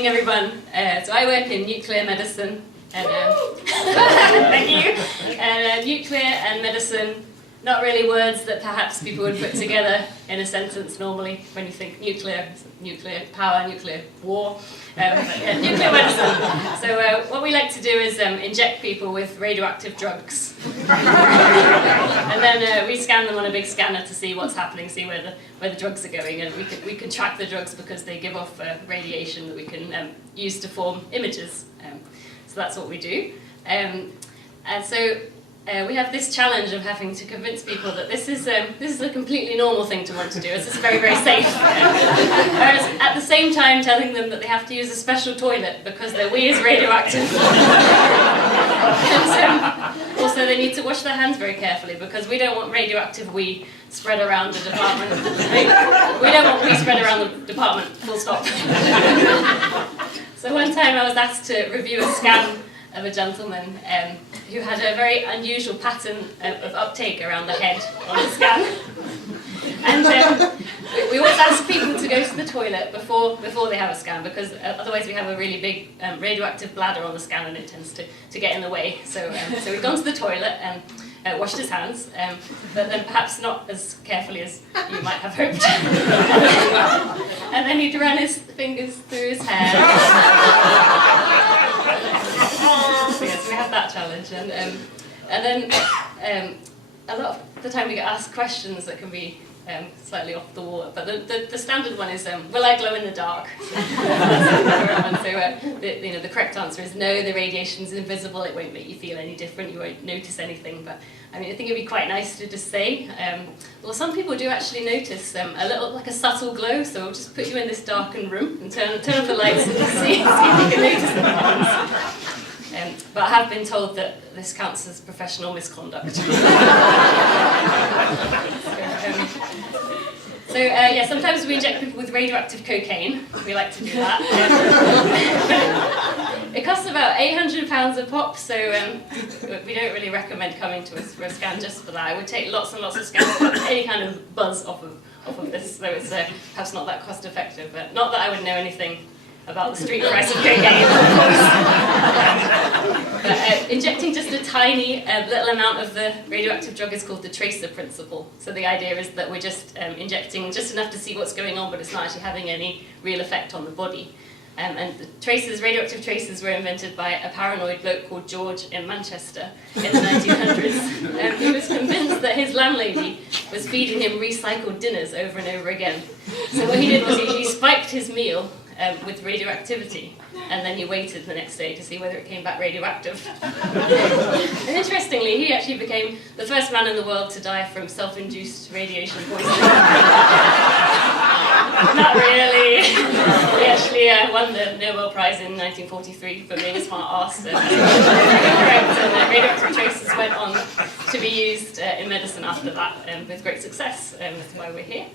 evening, everyone. So I work in nuclear medicine, and thank you. And nuclear and medicine, not really words that perhaps people would put together in a sentence normally when you think nuclear power, nuclear war, nuclear medicine. So what we like to do is inject people with radioactive drugs. And then we scan them on a big scanner to see what's happening, see where the drugs are going, and we can track the drugs because they give off radiation that we can use to form images. So that's what we do. And so we have this challenge of having to convince people that this is a completely normal thing to want to do. It's very, very safe. Whereas at the same time telling them that they have to use a special toilet because their wee is radioactive. And also they need to wash their hands very carefully because we don't want radioactive wee spread around the department. We don't want wee spread around the department, full stop. So one time I was asked to review a scan of a gentleman who had a very unusual pattern of uptake around the head on the scan. And we always ask people to go to the toilet before they have a scan because otherwise we have a really big radioactive bladder on the scan and it tends to get in the way. So we've gone to the toilet and washed his hands, but then perhaps not as carefully as you might have hoped. And then he'd run his fingers through his hair. So yes, we have that challenge, and then a lot of the time we get asked questions that can be slightly off the wall, but the standard one is, will I glow in the dark? So the correct answer is no, the radiation is invisible, it won't make you feel any different, you won't notice anything, but I think it'd be quite nice to just say, well, some people do actually notice a little, like a subtle glow, so we'll just put you in this darkened room and turn off the lights and just see if you can notice the difference. But I have been told that this counts as professional misconduct. So sometimes we inject people with radioactive cocaine. We like to do that. It costs about £800 a pop, so we don't really recommend coming to us for a scan just for that. I would take lots and lots of scans to get any kind of buzz off of this, so it's perhaps not that cost effective. But not that I would know anything about the street price of cocaine, of course. But injecting just a tiny little amount of the radioactive drug is called the tracer principle. So the idea is that we're just injecting just enough to see what's going on, but it's not actually having any real effect on the body. And the radioactive tracers were invented by a paranoid bloke called George in Manchester in the 1900s. He was convinced that his landlady was feeding him recycled dinners over and over again. So what he did was he spiked his meal with radioactivity, and then he waited the next day to see whether it came back radioactive. And interestingly, he actually became the first man in the world to die from self-induced radiation poisoning. Not really. He actually won the Nobel Prize in 1943 for being a smart arse. And radioactive tracers went on to be used in medicine after that with great success. That's why we're here.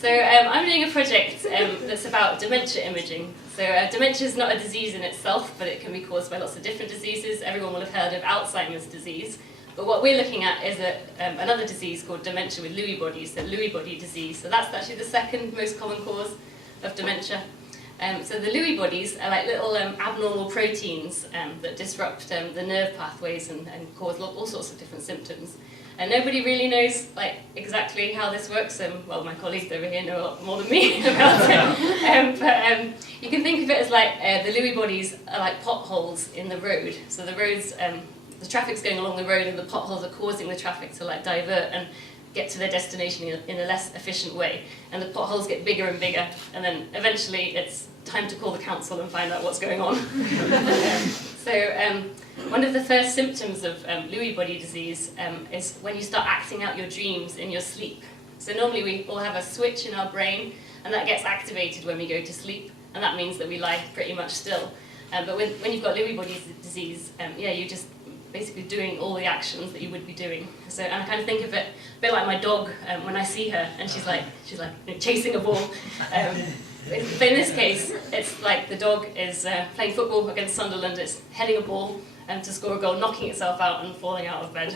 So I'm doing a project that's about dementia imaging. So dementia is not a disease in itself, but it can be caused by lots of different diseases. Everyone will have heard of Alzheimer's disease. But what we're looking at is another disease called dementia with Lewy bodies, so Lewy body disease. So that's actually the second most common cause of dementia. So the Lewy bodies are like little abnormal proteins that disrupt the nerve pathways and cause all sorts of different symptoms. And nobody really knows exactly how this works. Well, my colleagues over here know a lot more than me about it. But you can think of it as the Lewy bodies are like potholes in the road. So the roads, the traffic's going along the road, and the potholes are causing the traffic to divert and get to their destination in a less efficient way. And the potholes get bigger and bigger, and then eventually it's time to call the council and find out what's going on. So one of the first symptoms of Lewy body disease is when you start acting out your dreams in your sleep. So normally we all have a switch in our brain, and that gets activated when we go to sleep, and that means that we lie pretty much still. But when you've got Lewy body disease, you're just basically doing all the actions that you would be doing. So, and I kind of think of it a bit like my dog when I see her, and she's like chasing a ball. But in this case, it's like the dog is playing football against Sunderland. It's heading a ball to score a goal, knocking itself out and falling out of bed.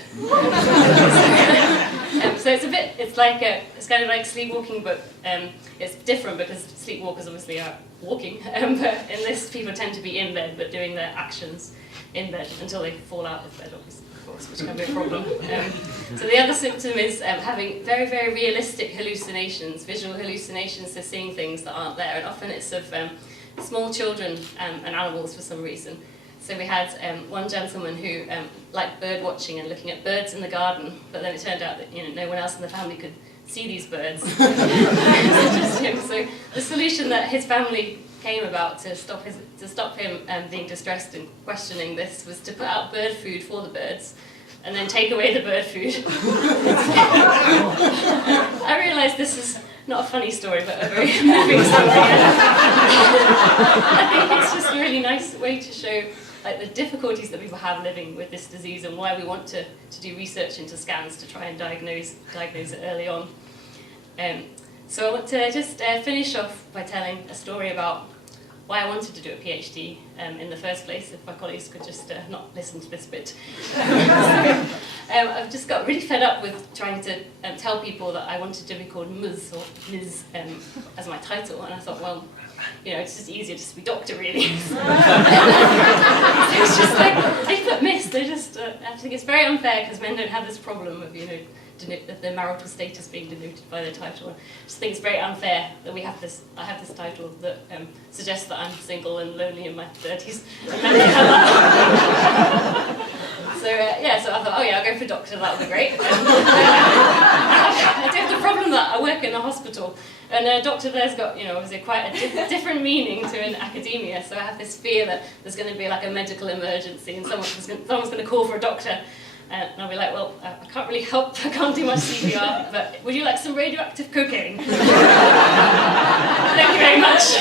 So it's it's kind of like sleepwalking, but it's different because sleepwalkers obviously are walking. But in this, people tend to be in bed, but doing their actions in bed until they fall out of bed, obviously, of course, which can be a problem. So the other symptom is having very, very realistic hallucinations, visual hallucinations, so seeing things that aren't there, and often it's of small children and animals for some reason. So we had one gentleman who liked bird watching and looking at birds in the garden, but then it turned out that no one else in the family could see these birds. Just him. So the solution that his family came about to stop him being distressed and questioning this was to put out bird food for the birds and then take away the bird food. I realised this is not a funny story, but a very moving story. I think it's just a really nice way to show the difficulties that people have living with this disease and why we want to do research into scans to try and diagnose it early on. So I want to just finish off by telling a story about why I wanted to do a PhD in the first place, if my colleagues could just not listen to this bit. I've just got really fed up with trying to tell people that I wanted to be called Ms. or Ms. As my title, and I thought, well, it's just easier just to be doctor, really. It's just they put Miss, I think it's very unfair because men don't have this problem of, their marital status being denoted by their title. I just think it's very unfair that I have this title that suggests that I'm single and lonely in my 30s. So I thought, I'll go for doctor, that would be great. I do have the problem that I work in a hospital, and a doctor there's got, obviously quite a different meaning to an academia, so I have this fear that there's going to be like a medical emergency and someone's going to call for a doctor. And I'll be like, well, I can't really help, I can't do much CPR, but would you like some radioactive cocaine? Thank you very much.